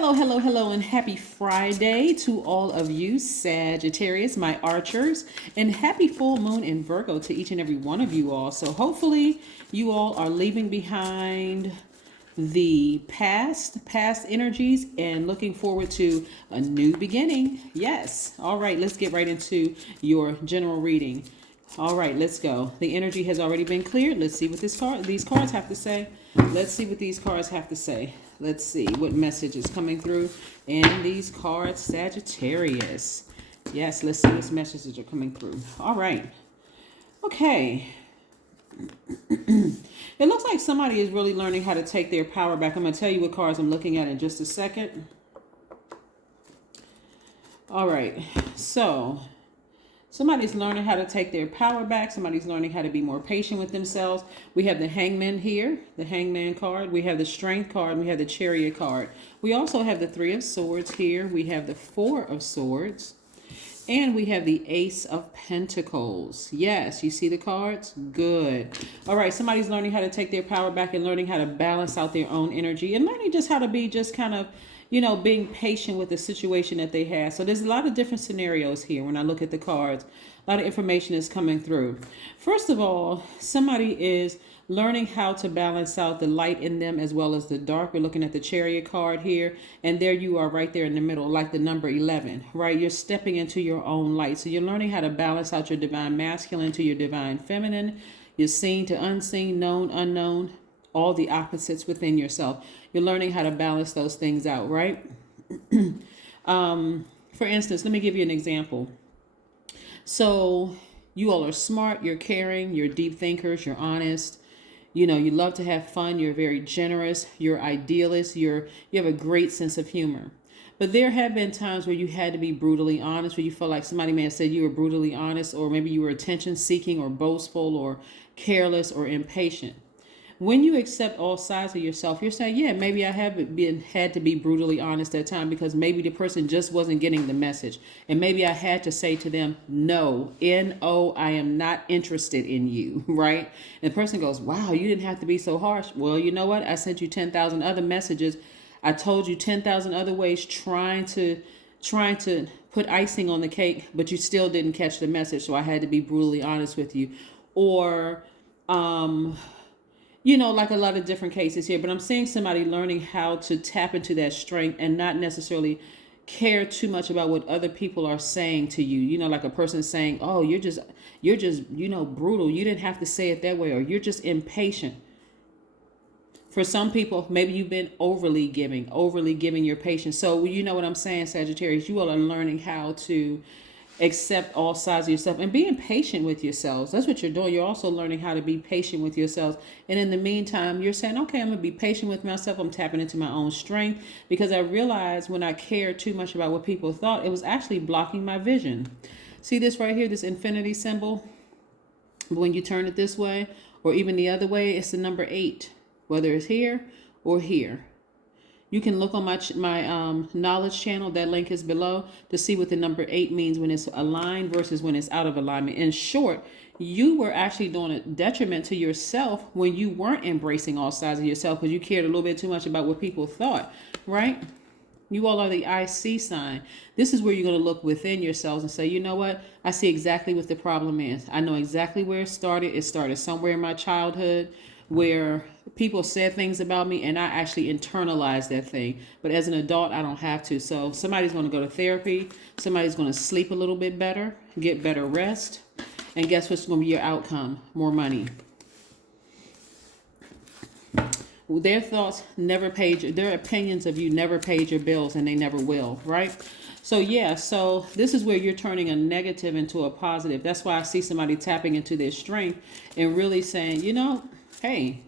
Hello, hello, hello, and happy Friday to all of you, Sagittarius, my archers, and happy full moon in Virgo to each and every one of you all. So hopefully you all are leaving behind the past energies and looking forward to a new beginning. Yes. All right, let's get right into your general reading. All right, let's go. The energy has already been cleared. Let's see what these cards have to say. Let's see what these cards have to say. Let's see what message is coming through in these cards, Sagittarius. Yes, let's see what messages are coming through. All right. Okay. It looks like somebody is really learning how to take their power back. I'm going to tell you what cards I'm looking at in just a second. All right. So somebody's learning how to take their power back. Somebody's learning how to be more patient with themselves. We have the Hangman here, the Hangman card. We have the Strength card. And we have the Chariot card. We also have the Three of Swords here. We have the Four of Swords. And we have the Ace of Pentacles. Yes, you see the cards? Good. All right, somebody's learning how to take their power back and learning how to balance out their own energy and learning just how to be just kind of, you know, being patient with the situation that they have. So there's a lot of different scenarios here when I look at the cards. A lot of information is coming through. First of all, somebody is learning how to balance out the light in them as well as the dark. We're looking at the Chariot card here, and there you are right there in the middle, like the number 11, right? You're stepping into your own light. So you're learning how to balance out your divine masculine to your divine feminine, your seen to unseen, known, unknown, all the opposites within yourself. You're learning how to balance those things out, right? For instance, let me give you an example. So you all are smart, you're caring, you're deep thinkers, you're honest. You know, you love to have fun. You're very generous. You're idealist. You have a great sense of humor. But there have been times where you had to be brutally honest, where you felt like somebody may have said you were brutally honest, or maybe you were attention seeking or boastful or careless or impatient. When you accept all sides of yourself, you're saying, yeah, maybe I had to be brutally honest at time because maybe the person just wasn't getting the message. And maybe I had to say to them, no, N-O, I am not interested in you, right? And the person goes, wow, you didn't have to be so harsh. Well, you know what? I sent you 10,000 other messages. I told you 10,000 other ways trying to put icing on the cake, but you still didn't catch the message. So I had to be brutally honest with you. Or, you know, like a lot of different cases here, but I'm seeing somebody learning how to tap into that strength and not necessarily care too much about what other people are saying to you. You know, like a person saying, oh, you're just, you know, brutal. You didn't have to say it that way, or you're just impatient. For some people, maybe you've been overly giving your patience. So you know what I'm saying, Sagittarius, you all are learning how to accept all sides of yourself and being patient with yourselves. That's what you're doing. You're also learning how to be patient with yourselves. And in the meantime, you're saying, okay, I'm going to be patient with myself. I'm tapping into my own strength because I realized when I cared too much about what people thought, it was actually blocking my vision. See this right here, this infinity symbol? When you turn it this way or even the other way, it's the number 8, whether it's here or here. You can look on my knowledge channel. That link is below to see what the number 8 means when it's aligned versus when it's out of alignment. In short, you were actually doing a detriment to yourself when you weren't embracing all sides of yourself because you cared a little bit too much about what people thought, right? You all are the IC sign. This is where you're going to look within yourselves and say, you know what? I see exactly what the problem is. I know exactly where it started. It started somewhere in my childhood where people said things about me and I actually internalized that thing. But as an adult, I don't have to. So somebody's going to go to therapy. Somebody's going to sleep a little bit better, get better rest. And guess what's going to be your outcome? More money. Their thoughts never paid, their opinions of you never paid your bills and they never will, right? So yeah, so this is where you're turning a negative into a positive. That's why I see somebody tapping into their strength and really saying, you know, hey,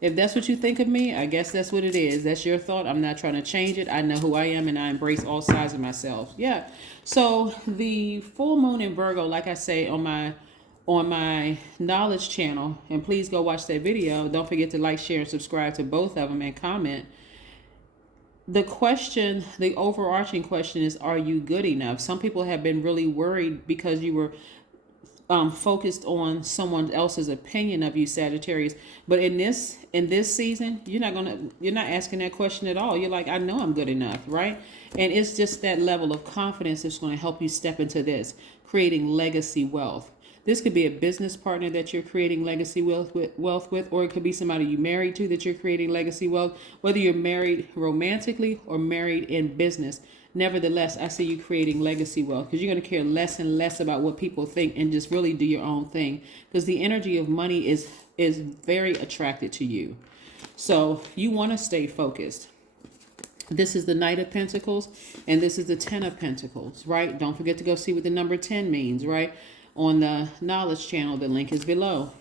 if that's what you think of me, I guess that's what it is. That's your thought. I'm not trying to change it. I know who I am and I embrace all sides of myself. Yeah. So the full moon in Virgo, like I say on my knowledge channel, and please go watch that video. Don't forget to like, share, and subscribe to both of them and comment. The question, the overarching question is, are you good enough? Some people have been really worried because you were focused on someone else's opinion of you, Sagittarius. But in this season, you're not asking that question at all. You're like, I know I'm good enough, right? And it's just that level of confidence that's going to help you step into this, creating legacy wealth. This could be a business partner that you're creating legacy wealth with, or it could be somebody you married to that you're creating legacy wealth, whether you're married romantically or married in business. Nevertheless, I see you creating legacy wealth because you're going to care less and less about what people think and just really do your own thing, because the energy of money is very attracted to you. So you want to stay focused. This is the Knight of Pentacles, and this is the Ten of Pentacles, right? Don't forget to go see what the number 10 means, right? On the Knowledge Channel, the link is below.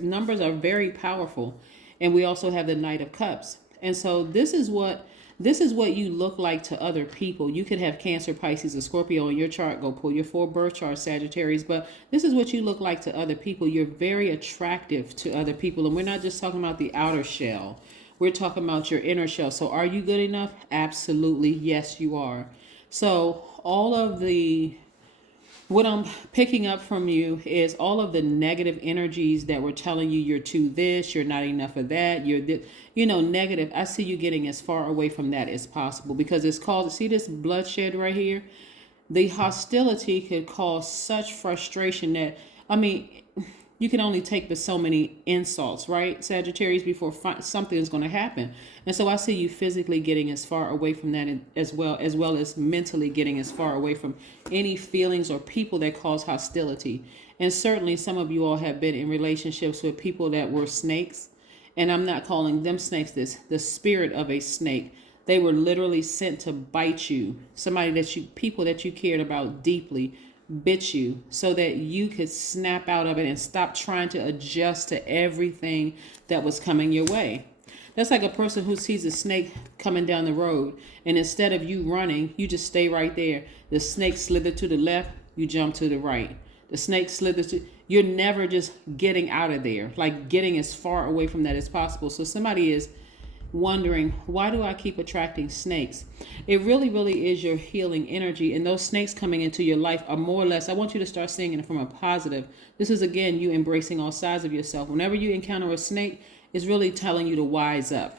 Numbers are very powerful. And we also have the Knight of Cups. And so this is what you look like to other people. You could have Cancer, Pisces, or Scorpio in your chart. Go pull your full birth chart, Sagittarius. But this is what you look like to other people. You're very attractive to other people. And we're not just talking about the outer shell. We're talking about your inner shell. So are you good enough? Absolutely. Yes, you are. So what I'm picking up from you is all of the negative energies that were telling you you're too this, you're not enough of that, negative. I see you getting as far away from that as possible, because it's called, see this bloodshed right here? The hostility could cause such frustration that, you can only take but so many insults, right, Sagittarius, before something is going to happen. And so I see you physically getting as far away from that as well as mentally getting as far away from any feelings or people that cause hostility. And certainly some of you all have been in relationships with people that were snakes. And I'm not calling them snakes, the spirit of a snake. They were literally sent to bite you. People that you cared about deeply bit you so that you could snap out of it and stop trying to adjust to everything that was coming your way. That's like a person who sees a snake coming down the road, and instead of you running, you just stay right there. The snake slithered to the left, you jump to the right. The snake slithers you're never just getting out of there, like getting as far away from that as possible. So somebody is wondering, why do I keep attracting snakes? It really, really is your healing energy. And those snakes coming into your life are more or less, I want you to start seeing it from a positive. This is, again, you embracing all sides of yourself. Whenever you encounter a snake, it's really telling you to wise up.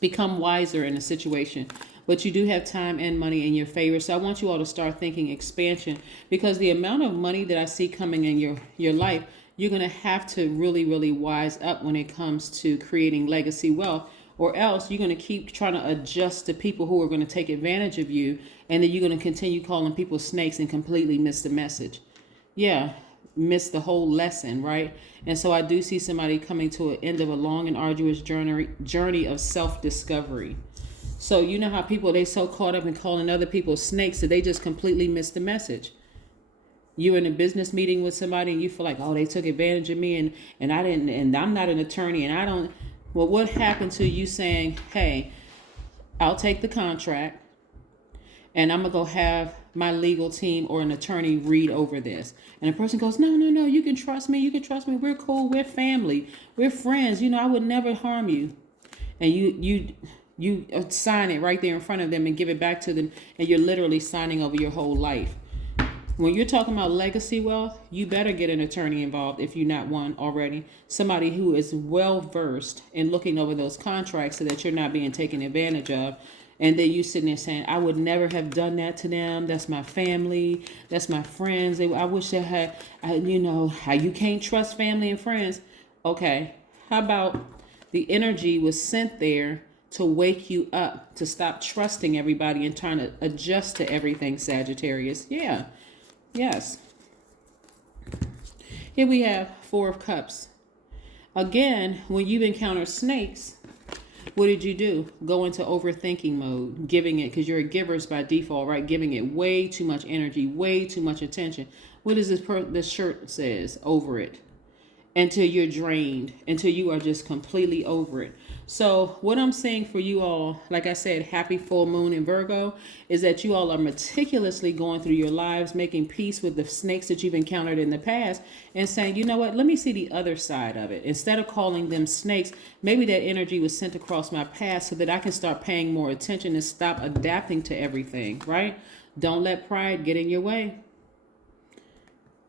Become wiser in a situation. But you do have time and money in your favor. So I want you all to start thinking expansion, because the amount of money that I see coming in your life, you're going to have to really, really wise up when it comes to creating legacy wealth, or else you're going to keep trying to adjust to people who are going to take advantage of you, and then you're going to continue calling people snakes and completely miss the message. Yeah, miss the whole lesson, right? And so I do see somebody coming to an end of a long and arduous journey of self-discovery. So you know how people, they so caught up in calling other people snakes that they just completely miss the message. You're in a business meeting with somebody and you feel like, oh, they took advantage of me and I didn't, and I'm not an attorney and I don't. Well, what happened to you saying, hey, I'll take the contract and I'm going to go have my legal team or an attorney read over this. And the person goes, no, you can trust me. You can trust me. We're cool. We're family. We're friends. I would never harm you. And you sign it right there in front of them and give it back to them. And you're literally signing over your whole life. When you're talking about legacy wealth, you better get an attorney involved if you're not one already. Somebody who is well versed in looking over those contracts so that you're not being taken advantage of. And then you sitting there saying, I would never have done that to them. That's my family. That's my friends. I wish they had, how you can't trust family and friends. Okay, how about the energy was sent there to wake you up, to stop trusting everybody and trying to adjust to everything, Sagittarius. Yeah. Yes. Here we have Four of Cups. Again, when you've encountered snakes, what did you do? Go into overthinking mode, giving it, because you're a givers by default, right? Giving it way too much energy, way too much attention. What does this shirt says? Over it. Until you're drained, until you are just completely over it. So what I'm saying for you all, like I said, happy full moon in Virgo, is that you all are meticulously going through your lives, making peace with the snakes that you've encountered in the past and saying, you know what, let me see the other side of it. Instead of calling them snakes, maybe that energy was sent across my path so that I can start paying more attention and stop adapting to everything, right? Don't let pride get in your way.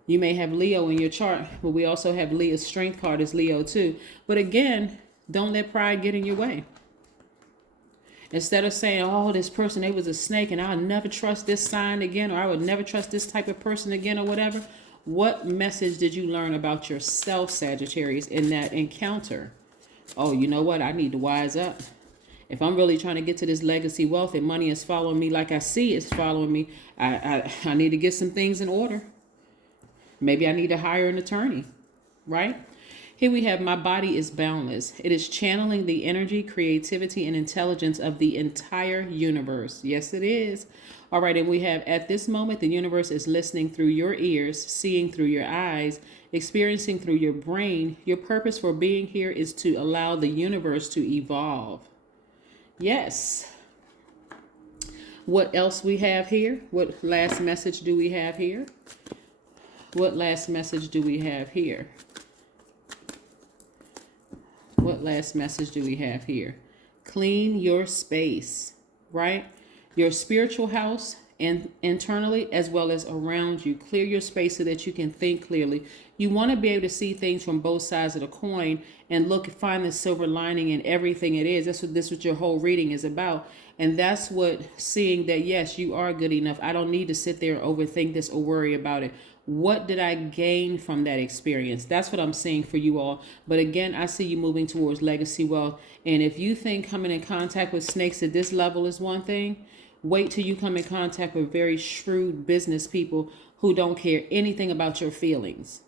You may have Leo in your chart, but we also have Leo's strength card is Leo too. But again, don't let pride get in your way. Instead of saying, oh, this person, they was a snake and I'll never trust this sign again, or I would never trust this type of person again, or whatever. What message did you learn about yourself, Sagittarius, in that encounter? Oh, you know what? I need to wise up. If I'm really trying to get to this legacy wealth and money is following me like I see it's following me, I need to get some things in order. Maybe I need to hire an attorney, right? Here we have my body is boundless. It is channeling the energy, creativity, and intelligence of the entire universe. Yes, it is. All right, and we have at this moment, the universe is listening through your ears, seeing through your eyes, experiencing through your brain. Your purpose for being here is to allow the universe to evolve. Yes. What else we have here? What last message do we have here? What last message do we have here? What last message do we have here? Clean your space, right? Your spiritual house and internally as well as around you. Clear your space so that you can think clearly. You want to be able to see things from both sides of the coin and find the silver lining in everything it is. That's what your whole reading is about. And that's what seeing that, yes, you are good enough. I don't need to sit there and overthink this or worry about it. What did I gain from that experience? That's what I'm seeing for you all. But again, I see you moving towards legacy wealth. And if you think coming in contact with snakes at this level is one thing, wait till you come in contact with very shrewd business people who don't care anything about your feelings.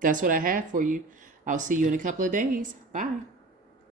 That's what I have for you. I'll see you in a couple of days. Bye.